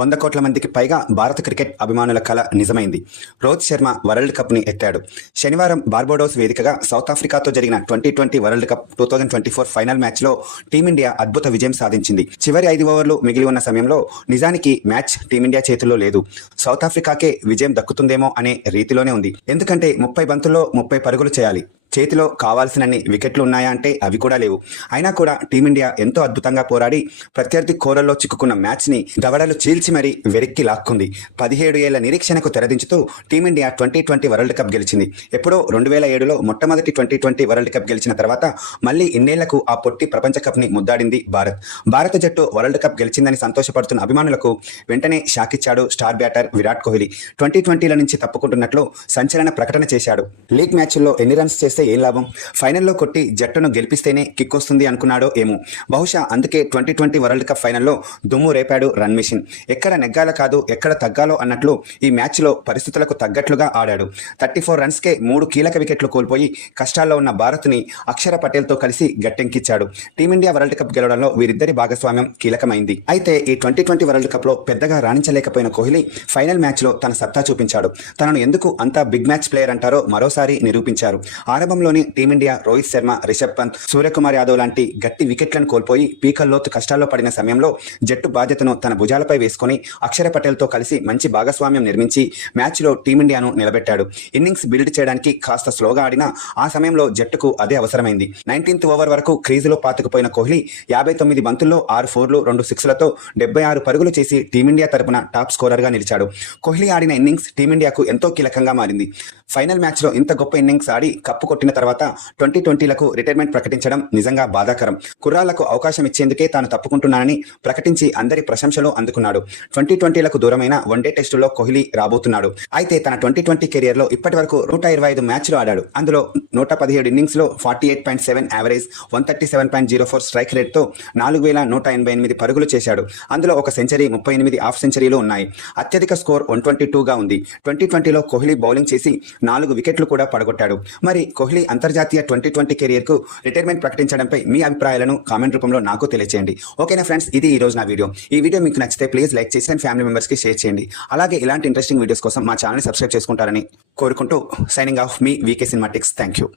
వంద కోట్ల మందికి పైగా భారత క్రికెట్ అభిమానుల కల నిజమైంది. రోహిత్ శర్మ వరల్డ్ కప్ని ఎత్తాడు. శనివారం బార్బోడోస్ వేదికగా సౌత్ ఆఫ్రికాతో జరిగిన twenty twenty world cup two thousand twenty four final మ్యాచ్లో టీమిండియా అద్భుత విజయం సాధించింది. చివరి ఐదు ఓవర్లు మిగిలి ఉన్న సమయంలో నిజానికి మ్యాచ్ టీమిండియా చేతుల్లో లేదు. సౌత్ ఆఫ్రికాకే విజయం దక్కుతుందేమో అనే రీతిలోనే ఉంది. ఎందుకంటే ముప్పై బంతుల్లో ముప్పై పరుగులు చేయాలి. చేతిలో కావాల్సినన్ని వికెట్లు ఉన్నాయా అంటే అవి కూడా లేవు. అయినా కూడా టీమిండియా ఎంతో అద్భుతంగా పోరాడి ప్రత్యర్థి కోరల్లో చిక్కుకున్న మ్యాచ్ని దవడలు చీల్చి మరీ వెనక్కి లాక్కుంది. పదిహేడు ఏళ్ళ నిరీక్షణకు తెరదించుతూ team India twenty twenty world cup గెలిచింది. ఎప్పుడో రెండు వేల ఏడులో మొట్టమొదటి ట్వంటీ ట్వంటీ వరల్డ్ కప్ గెలిచిన తర్వాత మళ్ళీ ఇన్నేళ్ళకు ఆ పొట్టి ప్రపంచ కప్ని ముద్దాడింది భారత్. భారత జట్టు వరల్డ్ కప్ గెలిచిందని సంతోషపడుతున్న అభిమానులకు వెంటనే షాకిచ్చాడు star batter Virat Kohli. Twenty ట్వంటీల నుంచి తప్పుకుంటున్నట్లు సంచలన ప్రకటన చేశాడు. లీగ్ మ్యాచ్ల్లో ఎన్ని రన్స్ చేస్తే ఏం లాభం? ఫైనల్లో కొట్టి జట్టును గెలిపిస్తేనే కిక్ వస్తుంది అనుకున్నాడో ఏమో. బహుశా అందుకే ట్వంటీ ట్వంటీ వరల్డ్ కప్ ఫైనల్లో దుమ్ము రేపాడు రన్ మిషన్. ఎక్కడ నెగ్గాల కాదు ఎక్కడ తగ్గాలో అన్నట్లు ఈ మ్యాచ్లో పరిస్థితులకు తగ్గట్లుగా ఆడాడు. థర్టీ ఫోర్ రన్స్కే మూడు కీలక వికెట్లు కోల్పోయి కష్టాల్లో ఉన్న భారత్ని అక్షర పటేల్తో కలిసి గట్టెంకిచ్చాడు. టీమిండియా వరల్డ్ కప్ గెలవడంలో వీరిద్దరి భాగస్వామ్యం కీలకమైంది. అయితే ఈ ట్వంటీ ట్వంటీ వరల్డ్ కప్లో పెద్దగా రాణించలేకపోయిన కోహ్లీ ఫైనల్ మ్యాచ్లో తన సత్తా చూపించాడు. తనను ఎందుకు అంత బిగ్ మ్యాచ్ ప్లేయర్ అంటారో మరోసారి నిరూపించారు. ఆరంభంలోని టీమిండియా రోహిత్ శర్మ రిషబ్ పంత్ సూర్యకుమార్ యాదవ్ లాంటి గట్టి వికెట్లను కోల్పోయి పీకల్లోతు కష్టాల్లో పడిన సమయంలో జట్టు బాధ్యతను తన భుజాలపై తీసుకుని అక్షర పటేల్తో కలిసి మంచి భాగస్వామ్యం నిర్మించి మ్యాచ్లో టీమిండియాను నిలబెట్టాడు. ఇన్నింగ్స్ బిల్డ్ చేయడానికి కాస్త స్లోగా ఆడినా ఆ సమయంలో జట్టుకు అదే అవసరమైంది. నైన్టీన్త్ ఓవర్ వరకు క్రీజులో పాతుకుపోయిన కోహ్లీ యాభై తొమ్మిది బంతుల్లో ఆరు ఫోర్లు రెండు సిక్స్లతో డెబ్బై ఆరు పరుగులు చేసి టీమిండియా తరపున టాప్ స్కోరర్గా నిలిచాడు. కోహ్లీ ఆడిన ఇన్నింగ్స్ టీమిండియాకు ఎంతో కీలకంగా మారింది. ఫైనల్ మ్యాచ్లో ఇంత గొప్ప ఇన్నింగ్స్ ఆడి కప్పు కొట్టిన తర్వాత ట్వంటీ ట్వంటీలకు రిటైర్మెంట్ ప్రకటించడం నిజంగా బాధాకరం. కుర్రాళ్ళకు అవకాశం ఇచ్చేందుకే తాను తప్పుకుంటున్నానని ప్రకటించి అందరి ప్రశంసలు అందుకున్నాడు. ట్వంటీ ట్వంటీలకు దూరమైన వన్డే టెస్టులో కోహ్లీ రాబోతున్నాడు. అయితే తన ట్వంటీ ట్వంటీ కెరియర్లో ఇప్పటి వరకు నూట ఇరవై ఐదు మ్యాచ్లు ఆడాడు. అందులో నూట పదిహేడు ఇన్నింగ్స్లో forty eight point seven average one thirty seven point zero four strike రేట్తో నాలుగు వేల నూట ఎనభై ఎనిమిది పరుగులు చేశాడు. అందులో ఒక సెంచరీ ముప్పై ఎనిమిది హాఫ్ సెంచరీలు ఉన్నాయి. అత్యధిక స్కోర్ వన్ ట్వంటీ టూగా ఉంది. ట్వంటీ ట్వంటీలో కోహ్లీ బౌలింగ్ చేసి నాలుగు వికెట్లు కూడా పడగొట్టాడు. మరి కోహ్లీ అంతర్జాతీయ ట్వంటీ ట్వంటీ కెరియర్కు రిటైర్మెంట్ ప్రకటించడంపై మీ అభిప్రాయాలను కామెంట్ రూపంలో నాకు తెలియచేయండి. ఓకేనా ఫ్రెండ్స్ ఇది ఈ రోజు నా వీడియో. ఈ వీడియో మీకు నచ్చితే ప్లీజ్ లైక్ చేసి అండ్ ఫ్యామిలీ మెంబర్స్కి షేర్ చేయండి. అలాగే ఇలాంటి ఇంట్రెస్టింగ్ వీడియోస్ కోసం మా ఛానల్ని సబ్స్క్రైబ్ చేసుకుంటారని కోరుకుంటూ సైనింగ్ ఆఫ్ మీ వీకే సినిమాటిక్స్. Thank you